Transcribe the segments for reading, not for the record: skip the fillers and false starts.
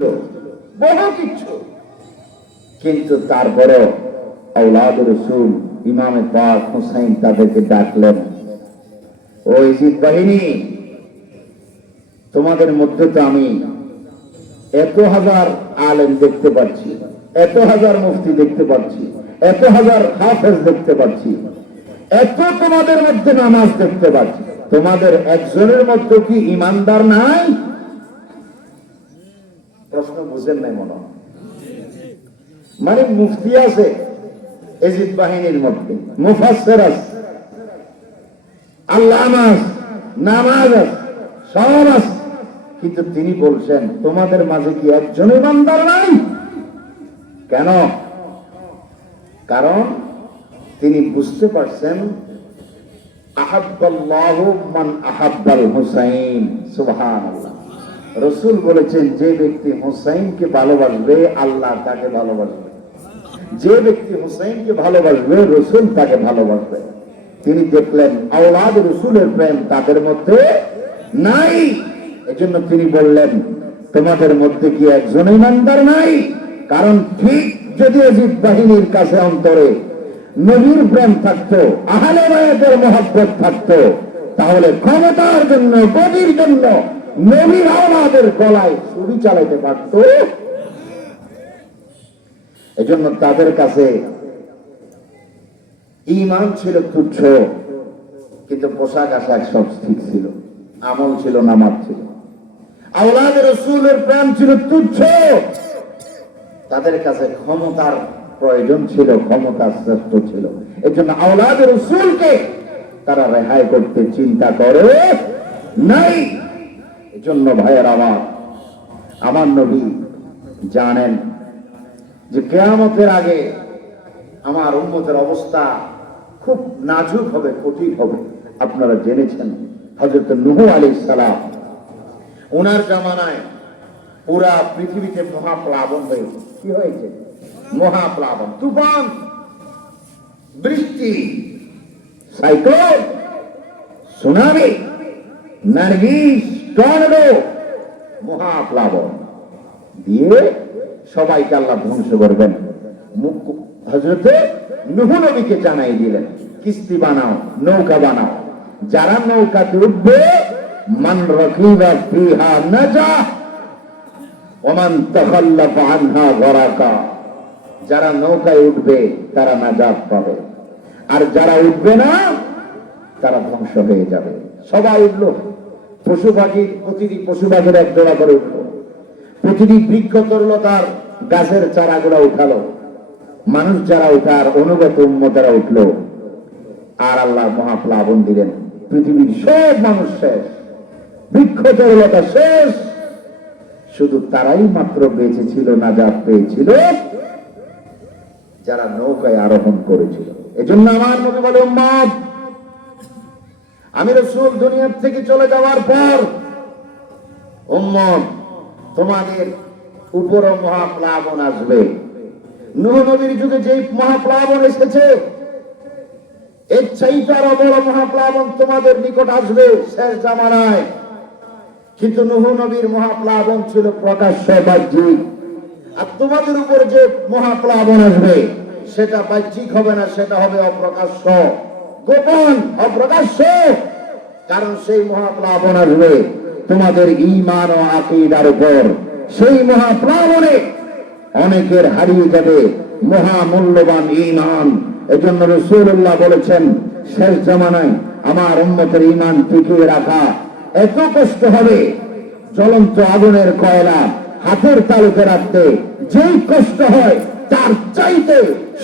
বহু কিছু, কিন্তু তারপরে আওলাদ রাসূল ইমামে পাক হুসাইন তাদেরকে ডাকলেন, ও ইজিদ বাহিনী, তোমাদের মধ্যে তো আমি এত হাজার আলেম দেখতে পাচ্ছি, এত হাজার মুফতি দেখতে পাচ্ছি, এত হাজার হাফেজ দেখতে পাচ্ছি, এত তোমাদের মধ্যে নামাজ দেখতে পাচ্ছি, তোমাদের একজনের মধ্যে কি ইমানদার নাই? প্রশ্ন বুঝেন নাই মনে হয়। মানে মুফতি আছে এজিদ বাহিনীর মধ্যে, মুফাসসির আছে, আল্লামা আছে, নামাজ আছে, সব আছে, কিন্তু তিনি বলছেন তোমাদের মাঝে কি একজন ইমানদার নাই? কেন? কারণ তিনি বুঝতে পারছেন আহাব্বাল্লাহু মান আহাব্বাল হুসাইন। সুবহানাল্লাহ। রাসূল বলেছেন যে ব্যক্তি হুসাইনকে ভালোবাসবে আল্লাহ তাকে ভালোবাসবে, যে ব্যক্তি হুসাইনকে ভালোবাসবে রাসূল তাকে ভালোবাসবে। তিনি দেখলেন আওলাদ রাসূলের প্রেম তাদের মধ্যে নাই, এজন্য তিনি বললেন তোমাদের মধ্যে কি একজন ইমানদার নাই? কারণ ঠিক যদি ইয়াজিদ বাহিনীর কাছে অন্তরে নবীর প্রেম থাকতো, আহলে বায়াতের মহব্বত থাকতো, তাহলে ক্ষমতার জন্য, গদির জন্য নবীর আওলাদের গলায় ছুরি চালাইতে পারত। এজন্য তাদের কাছে ঈমান ছিল তুচ্ছ, কিন্তু পোশাক আশাক সব ঠিক ছিল, আমল ছিল, নামাজ ছিল। আওলাদের রাসূলের প্রেম ছিল তুচ্ছ, তাদের কাছে ক্ষমতার প্রয়োজন ছিল, ক্ষমতা শ্রেষ্ঠ ছিল। এজন্য আওলাদের রাসূলকে তারা রেহাই করতে চিন্তা করে নাই। এজন্য ভাইয়ের আমার নবী জানেন যে কিয়ামতের আগে আমার উম্মতের অবস্থা খুব নাজুক হবে, কঠিন হবে। আপনারা জেনেছেন হযরত নূহ আলাইহিস সালাম, ওনার জামানায় পুরা পৃথিবীতে মহাপ্লাবন হয়েছে। কি হয়েছে? মহাপ্লাবন, তুফান, বৃষ্টি, সাইক্লোন, সুনামি, নার্গিস, টর্নেডো, মহাপ্লাবন দিয়ে সবাইকে আল্লাহ ধ্বংস করবেন। হযরতে নূহ নবীকে জানাই দিলেন কিস্তি বানাও, নৌকা বানাও, যারা নৌকাতে উঠবে মান রাকিবা ফিহা নাজা ওয়া মান তাখাল্লাফা আনহা গরাকা, যারা নৌকায় উঠবে তারা নাজাত পাবে, আর যারা উঠবে না তারা ধ্বংস হয়ে যাবে। সবাই উঠলো, পশু পাখি, প্রতিটি পশু পাখির এক জোড়া করে উঠলো, প্রতিটি বৃক্ষ তরলতার গাছের চারাগুলা উঠালো, মানুষ যারা উঠার অনুগত উম্মতেরা উঠলো, আর আল্লাহ মহাপ্লাবন দিলেন। পৃথিবীর সব মানুষ শেষ, বৃক্ষ তরলতা শেষ, শুধু তারাই মাত্র বেঁচে ছিল, নাজাত পেয়েছিল যারা নৌকায় আরোহণ করেছিল। এজন্য আমার নবী বলে, উম্মত, আমি রাসূল দুনিয়া থেকে চলে যাওয়ার পর উম্মত তোমাদের উপরও মহাপ্লাবন আসবে। নূহ নবীর যুগে যে মহাপ্লাবন এসেছে, এর চাইতে আরো বড় মহাপ্লাবন তোমাদের নিকট আসবে শেষ জামানায়। কিন্তু নূহ নবীর মহাপ্লাবন ছিল প্রকাশ্য, বাহ্যিক, আর তোমাদের উপর যে মহাপ্লাবন আসবে সেটা বাহ্যিক হবে না, সেটা হবে অপ্রকাশ্য, গোপন, অপ্রকাশ্য। কারণ সেই মহাপ্লাবন আসবে তোমাদের ঈমান ও আকীদার উপর। সেই মহাপ্লাবনে অনেকের হারিয়ে যাবে মহামূল্যবান ঈমান। এজন্য রাসূলুল্লাহ বলেছেন, শেষ জামানায় আমার উম্মতের ঈমান টিকিয়ে রাখা এত কষ্ট হবে, জ্বলন্ত আগুনের কয়লা হাতের তালুতে রাখতে যেই কষ্ট হয় তার চাইতে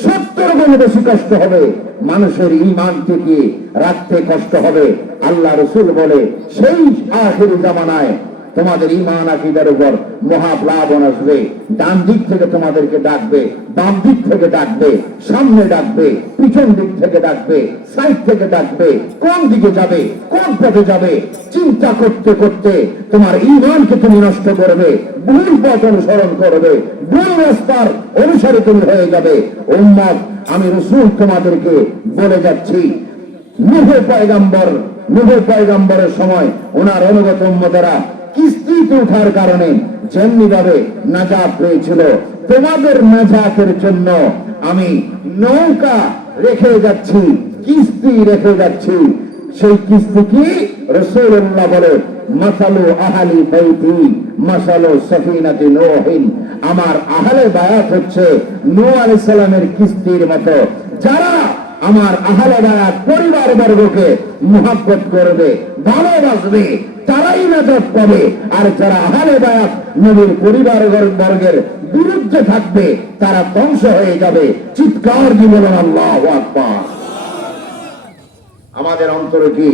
70 গুণ বেশি কষ্ট হবে মানুষের ঈমান টিকিয়ে রাখতে কষ্ট হবে। আল্লাহ রাসূল বলে, সেই আখির জামানায় তোমাদের ঈমান আকীদার উপর মহাপ্লাবন আসবে। ডান দিক থেকে তোমাদেরকে ডাকবে, বাম দিক থেকে ডাকবে, সামনে ডাকবে, পিছন দিক থেকে ডাকবে, সাইড থেকে ডাকবে। কোন দিকে যাবে, কোন পথে যাবে, চিন্তা করতে করতে তোমার ঈমানকে তুমি নষ্ট করবে, ভুল পথ অনুসরণ করবে, ভুল রাস্তার অনুসারী তুমি হয়ে যাবে। উম্মত, আমি রাসূল তোমাদেরকে বলে যাচ্ছি, নূহ পয়গম্বরের সময় ওনার অনুগত উম্মতেরা কিস্তিতে ওঠার কারণে যেমনি ভাবে নাজাত পেয়েছিল, তোমাদের নাজাতের জন্য আমি নৌকা রেখে যাচ্ছি, কিস্তি রেখে যাচ্ছি। সেই কিস্তি কি? রাসূলুল্লাহ বলে, মাসালু আহলি বাইতি মাসালু সাফিনাতি নূহিন, আমার আহলে বায়াত হচ্ছে নূহ আলাইহিস সালামের কিস্তির মতো। যারা আমার আহলে বায়াত পরিবার বর্গকে মুহাব্বত করবে, ভালোবাসবে, তারাই নাজাত পাবে। আর যারা আহলে বায়াত নবীর পরিবার বর্গের বিরুদ্ধে থাকবে, তারা ধ্বংস হয়ে যাবে। চিৎকার দিয়ে বলুন আল্লাহু আকবার। আমাদের অন্তরে কি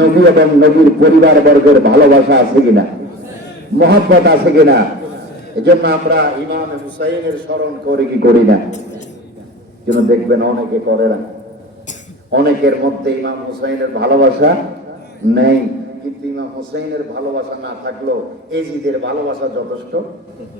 নবী এবং নবীর পরিবার বর্গের ভালোবাসা আছে কিনা, মহব্বত আছে কিনা? এজন্য আমরা ইমাম হুসাইনের স্মরণ করি কি করি না? যেন দেখবেন অনেকে করে না, অনেকের মধ্যে ইমাম হুসাইনের ভালোবাসা নেই। কিন্তু ইমাম হুসাইনের ভালোবাসা না থাকলেও এজিদের ভালোবাসা যথেষ্ট